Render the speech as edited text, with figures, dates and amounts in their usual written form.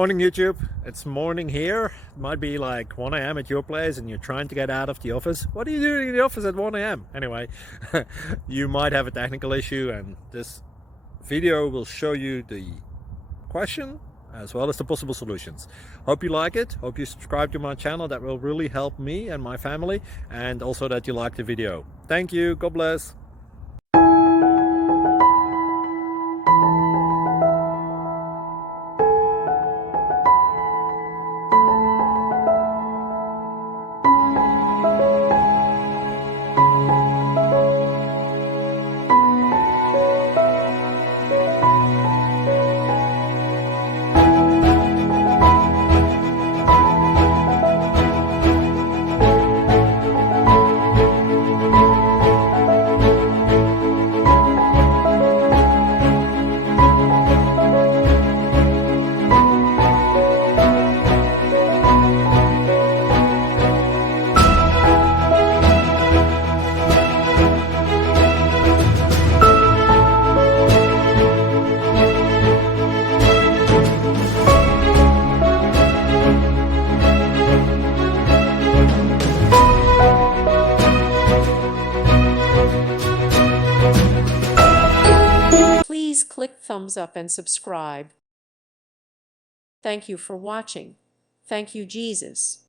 Morning YouTube, it's morning here. It might be like 1 a.m. at your place and you're trying to get out of the office. What are you doing in the office at 1 a.m.? Anyway, you might have a technical issue and this video will show you the question as well as the possible solutions. Hope you like it, hope you subscribe to my channel. That will really help me and my family, and also that you like the video. Thank you, God bless. Please click thumbs up and subscribe. Thank you for watching. Thank you, Jesus.